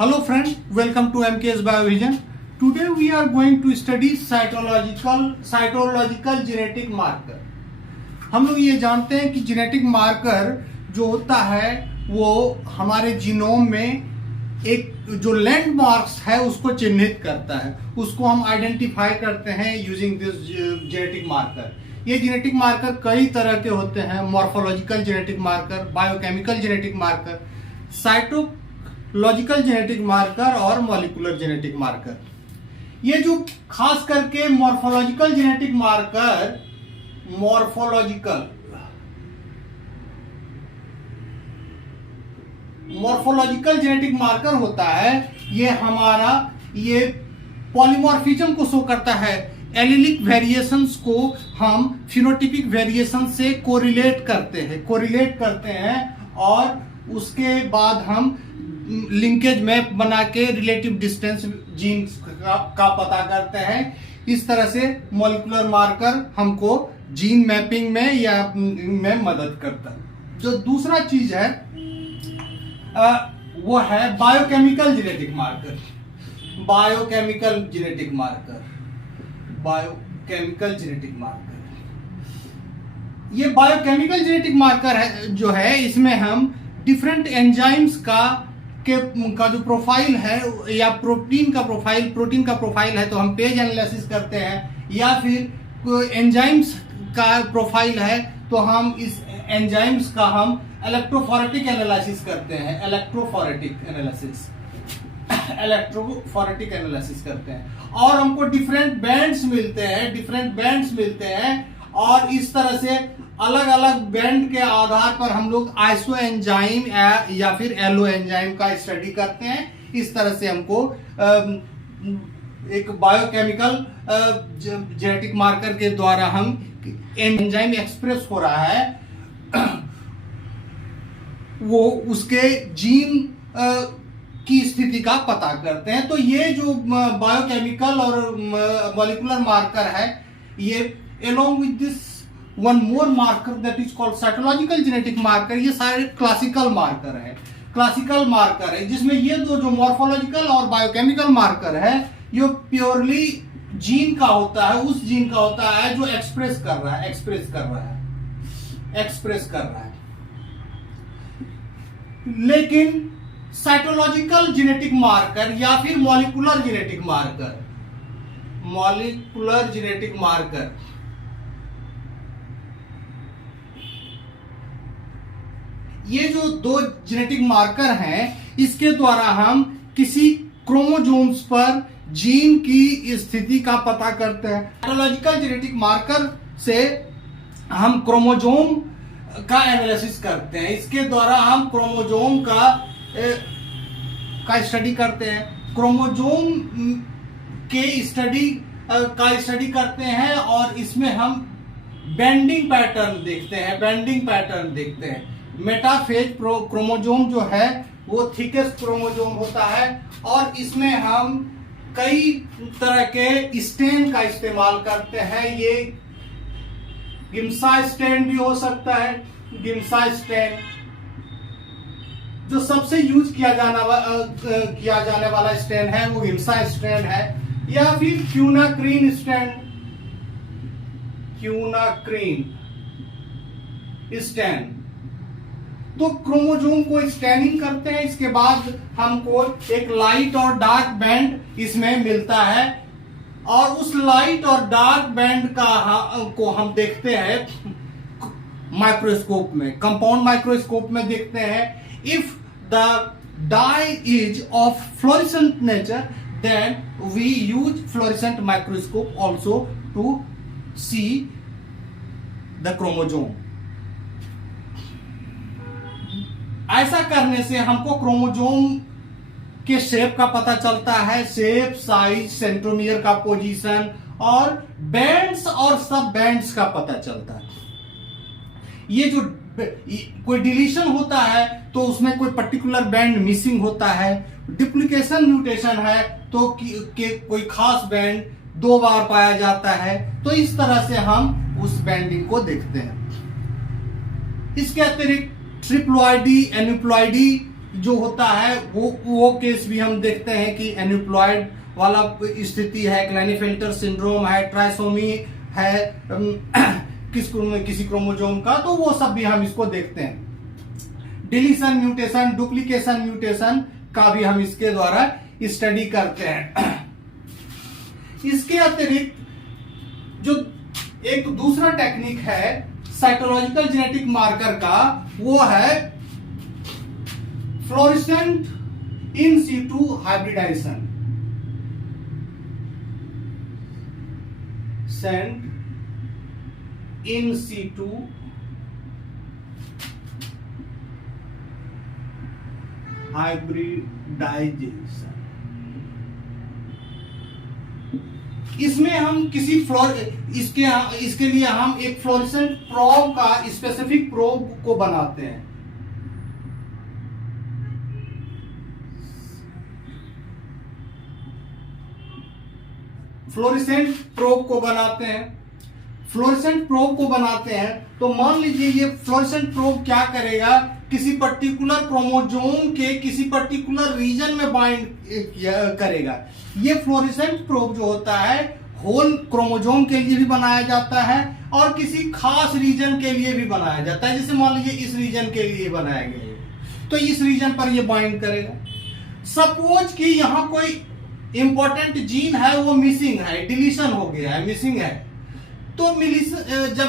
Hello friends, welcome to MKS Biovision. Today we are going to study cytological genetic marker. हम लोग ये जानते हैं कि जेनेटिक मार्कर जो होता है वो हमारे जीनोम में एक जो लैंडमार्क्स है उसको चिन्हित करता है, उसको हम आइडेंटिफाई करते हैं यूजिंग दिस जेनेटिक मार्कर. ये जेनेटिक मार्कर कई तरह के होते हैं: morphological genetic marker, biochemical genetic marker, cytological genetic marker और मॉलिक्यूलर जेनेटिक मार्कर. ये जो खास करके morphological genetic marker, morphological genetic marker होता है, ये पॉलीमॉर्फिज्म को शो करता है. एलिलिक वेरिएशंस को हम फिनोटिपिक वेरिएशन से कोरिलेट करते हैं और उसके बाद हम लिंकेज मैप बना के रिलेटिव डिस्टेंस जीन्स का पता करते हैं. इस तरह से मॉलिक्यूलर मार्कर हमको जीन मैपिंग में मदद करता है. जो दूसरा चीज है वो है बायोकेमिकल जेनेटिक मार्कर. ये बायोकेमिकल जेनेटिक मार्कर है जो है, इसमें हम डिफरेंट एंजाइम्स का जो प्रोफाइल है या प्रोटीन का प्रोफाइल है तो हम पेज एनालिसिस करते हैं, या फिर एंजाइम्स का प्रोफाइल है तो हम इस एंजाइम्स का हम इलेक्ट्रोफोरेटिक एनालिसिस करते हैं. इलेक्ट्रोफोरेटिक एनालिसिस करते हैं और हमको डिफरेंट बैंड्स मिलते हैं और इस तरह से अलग अलग बैंड के आधार पर हम लोग आइसो एंजाइम या फिर एलो एंजाइम का स्टडी करते हैं. इस तरह से हमको एक बायोकेमिकल जेनेटिक मार्कर के द्वारा हम एंजाइम एक्सप्रेस हो रहा है वो उसके जीन की स्थिति का पता करते हैं. तो ये जो बायोकेमिकल और मॉलिक्यूलर मार्कर है, ये along with this one more marker that is called cytological genetic marker, ये सारे क्लासिकल मार्कर है जिसमें ये दो जो मॉर्फोलॉजिकल और बायोकेमिकल मार्कर है ये प्योरली जीन का होता है, उस जीन का होता है जो एक्सप्रेस कर रहा है. लेकिन साइटोलॉजिकल जेनेटिक मार्कर या फिर मॉलिक्यूलर जेनेटिक मार्कर ये जो दो जेनेटिक मार्कर हैं, इसके द्वारा हम किसी क्रोमोसोम्स पर जीन की स्थिति का पता करते हैं. साइटोलॉजिकल जेनेटिक मार्कर से हम क्रोमोसोम का एनालिसिस करते हैं. इसके द्वारा हम क्रोमोसोम का स्टडी करते हैं. क्रोमोसोम के स्टडी करते हैं और इसमें हम बेंडिंग पैटर्न देखते हैं. मेटाफेज क्रोमोसोम जो है वो थिकेस्ट क्रोमोसोम होता है और इसमें हम कई तरह के स्टेन का इस्तेमाल करते हैं. ये गिम्सा स्टेन भी हो सकता है. गिम्सा स्टेन जो सबसे यूज किया जाने वाला स्टेन है वो गिम्सा स्टेन है, या फिर क्यूनाक्रीन स्टेन. तो क्रोमोसोम को स्कैनिंग करते हैं. इसके बाद हमको एक लाइट और डार्क बैंड इसमें मिलता है और उस लाइट और डार्क बैंड को हम देखते हैं माइक्रोस्कोप में, कंपाउंड माइक्रोस्कोप में देखते हैं. If the dye is of fluorescent nature then we use fluorescent microscope also to see the chromosome. ऐसा करने से हमको क्रोमोसोम के शेप का पता चलता है, शेप, साइज, सेंट्रोमियर का पोजीशन और बैंड्स और सब बैंड्स का पता चलता है. ये जो कोई डिलीशन होता है तो उसमें कोई पर्टिकुलर बैंड मिसिंग होता है. डुप्लीकेशन म्यूटेशन है तो कोई खास बैंड 2 बार पाया जाता है. तो इस तरह से हम उस बैंडिंग को देखते हैं. इसके अतिरिक्त ट्रिप्लॉइडी, एन्यूप्लॉइडी जो होता है वो केस भी हम देखते हैं कि एन्यूप्लॉयड वाला स्थिति है, क्लाइनेफेल्टर सिंड्रोम है, ट्राइसोमी है किसी क्रोमोजोम का, तो वो सब भी हम इसको देखते हैं। डिलीशन म्यूटेशन, डुप्लीकेशन म्यूटेशन का भी हम इसके द्वारा स्टडी करते हैं। इसके अतिरिक्त जो एक दूसरा टेक्निक है साइटोलॉजिकल जेनेटिक मार्कर का, वो है फ्लोरेसेंट इन सीटू हाइब्रिडाइजेशन। सेंट इन सीटू हाइब्रिडाइजेशन। इसमें हम किसी इसके लिए हम एक फ्लोरेसेंट प्रोब का स्पेसिफिक प्रोब को बनाते हैं। फ्लोरेसेंट प्रोब को बनाते हैं। फ्लोरेसेंट प्रोब को बनाते हैं तो मान लीजिए ये फ्लोरेसेंट प्रोब क्या करेगा, किसी पर्टिकुलर क्रोमोजोम के किसी पर्टिकुलर रीजन में बाइंड करेगा। ये फ्लोरेसेंट प्रोब जो होता है होल क्रोमोजोम के लिए भी बनाया जाता है और किसी खास रीजन के लिए भी बनाया जाता है। जैसे मान लीजिए इस रीजन के लिए बनाया गया है तो इस रीजन पर ये बाइंड करेगा। सपोज कि यहां कोई इंपॉर्टेंट जीन है वो मिसिंग है, डिलीशन हो गया है, मिसिंग है, तो जब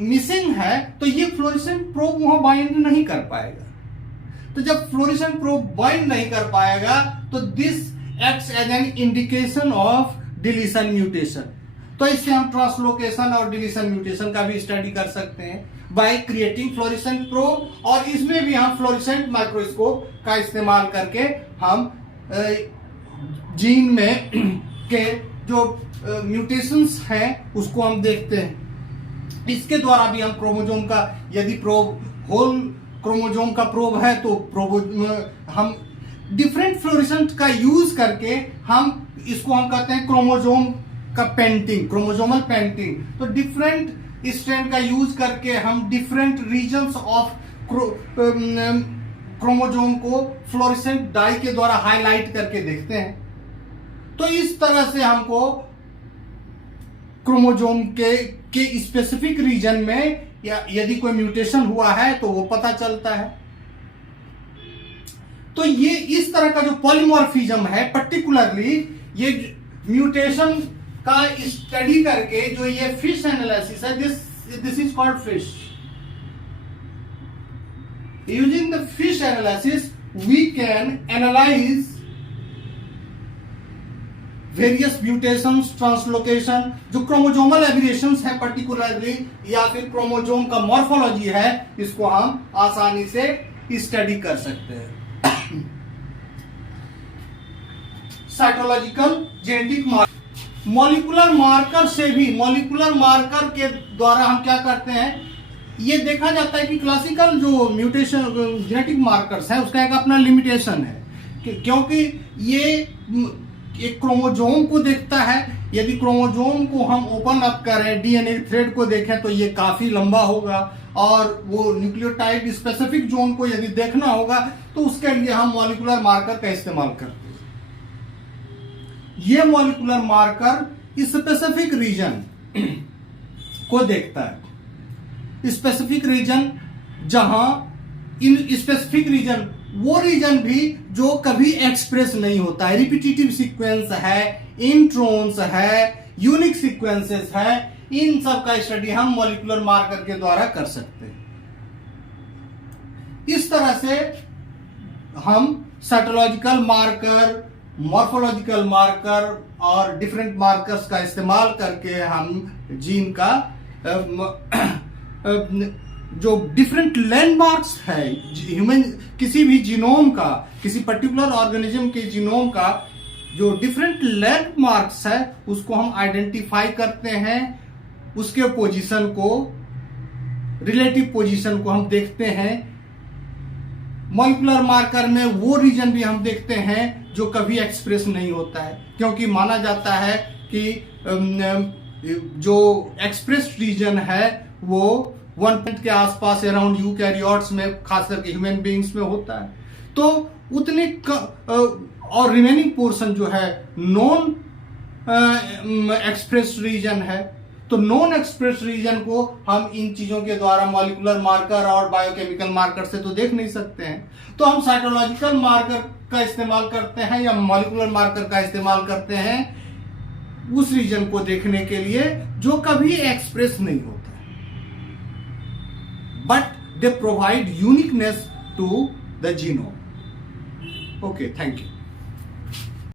मिसिंग है तो ये फ्लोरेसेंट प्रोब वहां बाइंड नहीं कर पाएगा। तो जब फ्लोरेसेंट प्रोब बाइंड नहीं कर पाएगा तो this acts as an indication of deletion mutation. तो इससे हम ट्रांसलोकेशन और डिलीशन म्यूटेशन का भी स्टडी कर सकते हैं बाय क्रिएटिंग फ्लोरेसेंट प्रोब, और इसमें भी हम फ्लोरेसेंट माइक्रोस्कोप का इस्तेमाल करके हम जीन में के जो म्यूटेशंस हैं उसको हम देखते हैं। इसके द्वारा भी हम क्रोमोजोम का, यदि प्रोब होल क्रोमोजोम का प्रोब है तो हम डिफरेंट फ्लोरेसेंट का यूज करके हम इसको हम कहते हैं क्रोमोजोम का पेंटिंग, क्रोमोजोमल पेंटिंग। तो डिफरेंट स्ट्रैंड का यूज करके हम डिफरेंट रीजन्स ऑफ क्रोमोजोम को फ्लोरेसेंट डाई के द्वारा हाईलाइट करके देखते हैं। तो इस तरह से हमको क्रोमोजोम के स्पेसिफिक रीजन में या यदि कोई म्यूटेशन हुआ है तो वो पता चलता है। तो ये इस तरह का जो पॉलीमॉर्फिज्म है, पर्टिकुलरली ये म्यूटेशन का स्टडी करके जो ये फिश एनालिसिस है, this is called FISH. Using the FISH analysis we can analyse various mutations, translocation, जो क्रोमोजोमल एबिरेशंस है पर्टिकुलरली, या फिर क्रोमोजोम का मॉर्फोलॉजी है, इसको हम आसानी से स्टडी कर सकते हैं। साइटोलॉजिकल जेनेटिक मॉलिक्यूलर मार्कर से भी, मॉलिक्यूलर मार्कर के द्वारा हम क्या करते हैं, ये देखा जाता है कि क्लासिकल जो म्यूटेशन जेनेटिक मार्कर्स है उसका एक अपना लिमिटेशन है, क्योंकि ये एक क्रोमोजोम को देखता है। यदि क्रोमोजोम को हम ओपन अप करें, डीएनए थ्रेड को देखें तो ये काफी लंबा होगा, और वो न्यूक्लियोटाइड स्पेसिफिक जोन को यदि देखना होगा तो उसके लिए हम मॉलिक्यूलर मार्कर का इस्तेमाल करते हैं। ये मॉलिक्यूलर मार्कर स्पेसिफिक रीजन को देखता है। स्पेसिफिक रीजन जहां इन स्पेसिफिक रीजन, वो रीजन भी जो कभी एक्सप्रेस नहीं होता है, रिपीटिटिव सीक्वेंस है, इंट्रोन्स है, यूनिक सीक्वेंसेस है, इन सब का स्टडी हम मॉलिक्यूलर मार्कर के द्वारा कर सकते हैं। इस तरह से हम साइटोलॉजिकल मार्कर, मॉर्फोलॉजिकल मार्कर और डिफरेंट मार्कर्स का इस्तेमाल करके हम जीन का जो डिफरेंट लैंडमार्क्स है ह्यूमन, किसी भी जीनोम का, किसी पर्टिकुलर ऑर्गेनिज्म के जीनोम का जो डिफरेंट लैंडमार्क्स है उसको हम आइडेंटिफाई करते हैं। उसके पोजीशन को, रिलेटिव पोजीशन को हम देखते हैं। मॉलिक्यूलर मार्कर में वो रीजन भी हम देखते हैं जो कभी एक्सप्रेस नहीं होता है, क्योंकि माना जाता है कि जो एक्सप्रेस रीजन है वो 1 के आसपास अराउंड यूकैरियोट्स में, खास करके ह्यूमन बीइंग्स में होता है। तो उतने और रिमेनिंग पोर्शन जो है नॉन एक्सप्रेस रीजन है। तो नॉन एक्सप्रेस रीजन को हम इन चीजों के द्वारा मॉलिक्यूलर मार्कर और बायोकेमिकल मार्कर से तो देख नहीं सकते हैं। तो हम साइटोलॉजिकल मार्कर का इस्तेमाल करते हैं या मॉलिक्यूलर मार्कर का इस्तेमाल करते हैं उस रीजन को देखने के लिए जो कभी एक्सप्रेस नहीं होता, but they provide uniqueness to the genome. Okay, thank you.